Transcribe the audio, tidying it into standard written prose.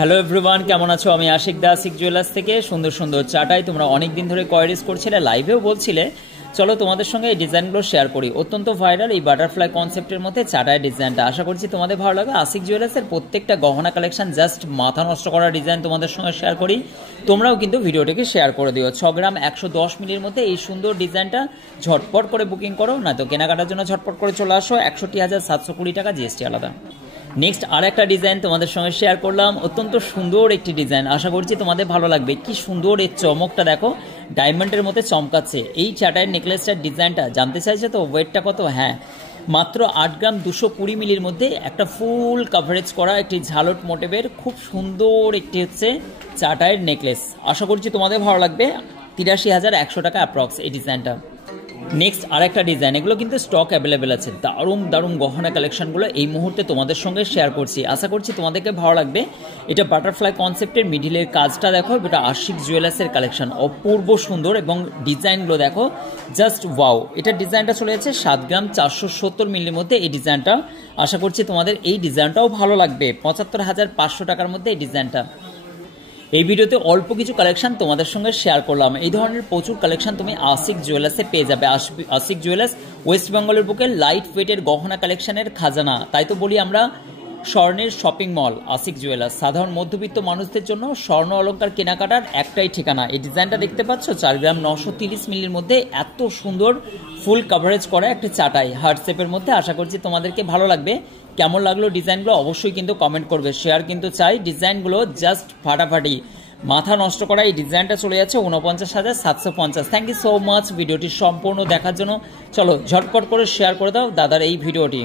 Hello everyone, কেমন আছো? আমি আশিক দা, আশিক জুয়েলার্স থেকে। সুন্দর সুন্দর চাটাই তোমরা অনেক দিন ধরে কোয়ারিজ করছিলে, লাইভেও বলছিলে। চলো তোমাদের সঙ্গে এই ডিজাইনগুলো শেয়ার করি। অত্যন্ত ভাইরাল এই বাটারফ্লাই কনসেপ্টের মধ্যে চাটাই ডিজাইনটা, আশা করছি তোমাদের ভালো লাগে। আশিক জুয়েলার্সের প্রত্যেকটা গহনা কালেকশন জাস্ট মাথা নষ্ট করা ডিজাইন তোমাদের সঙ্গে শেয়ার করি। তোমরাও কিন্তু ভিডিওটিকে শেয়ার করে দিও। 6 গ্রাম 110 মিলির মধ্যে এই সুন্দর ডিজাইনটা ঝটপট করে বুকিং করো, না তো কেনাকাটার জন্য ঝটপট করে চলে আসো। 61,720 টাকা, জিএসটি আলাদা। নেক্সট আর একটা ডিজাইন তোমাদের সঙ্গে শেয়ার করলাম, অত্যন্ত সুন্দর একটি ডিজাইন, আশা করছি তোমাদের ভালো লাগবে। কি সুন্দর এর চমকটা দেখো, ডায়মন্ডের মধ্যে চমকাচ্ছে। এই চাটাইয়ের নেকলেসটার ডিজাইনটা জানতে চাইছে তো ওয়েটটা কত? হ্যাঁ, মাত্র 8 গ্রাম 220 মিলির মধ্যে একটা ফুল কাভারেজ করা একটি ঝালট মোটিভের খুব সুন্দর একটি হচ্ছে চাটাইয়ের নেকলেস, আশা করছি তোমাদের ভালো লাগবে। 83,100 টাকা অ্যাপ্রক্স এই ডিজাইনটা। নেক্সট আর একটা ডিজাইন, এগুলো কিন্তু স্টক অ্যাভেলেবেল আছে। দারুণ দারুণ গহনা কালেকশনগুলো এই মুহূর্তে তোমাদের সঙ্গে শেয়ার করছি, আশা করছি তোমাদেরকে ভালো লাগবে। এটা বাটারফ্লাই কনসেপ্টের মিডিলের কাজটা দেখো, এটা আশিক জুয়েলার্সের কালেকশন, অপূর্ব সুন্দর এবং ডিজাইনগুলো দেখো জাস্ট ওয়াও। এটার ডিজাইনটা চলে যাচ্ছে 7 গ্রাম 470 মিলির মধ্যে এই ডিজাইনটা, আশা করছি তোমাদের এই ডিজাইনটাও ভালো লাগবে। 75,500 টাকার মধ্যে এই ডিজাইনটা। এই ভিডিওতে অল্প কিছু কালেকশন তোমাদের সঙ্গে শেয়ার করলাম। এই ধরনের প্রচুর কালেকশন তুমি আশিক জুয়েলার্সে পেয়ে যাবে। আশিক জুয়েলার্স ওয়েস্ট বেঙ্গলের বুকে লাইট ওয়েটের গহনা কালেকশনের খাজানা, তাই তো বলি আমরা স্বর্ণের শপিং মল আশিক জুয়েলার্স। সাধারণ মধ্যবিত্ত মানুষদের জন্য স্বর্ণ অলংকার কেনাকাটার একটাই ঠিকানা। এই ডিজাইনটা দেখতে পাচ্ছ 4 গ্রাম 930 মিলির মধ্যে এত সুন্দর ফুল কাভারেজ করা একটা চাটাই হার্ট শেপের মধ্যে, আশা করছি তোমাদেরকে ভালো লাগবে। কেমন লাগলো ডিজাইনগুলো অবশ্যই কিন্তু কমেন্ট করবে, শেয়ার কিন্তু চাই। ডিজাইনগুলো জাস্ট ফাটাফাটি, মাথা নষ্ট করা। এই ডিজাইনটা চলে যাচ্ছে 49,750। থ্যাংক ইউ সো মাচ ভিডিওটি সম্পূর্ণ দেখার জন্য। চলো ঝটপট করে শেয়ার করে দাও দাদার এই ভিডিওটি।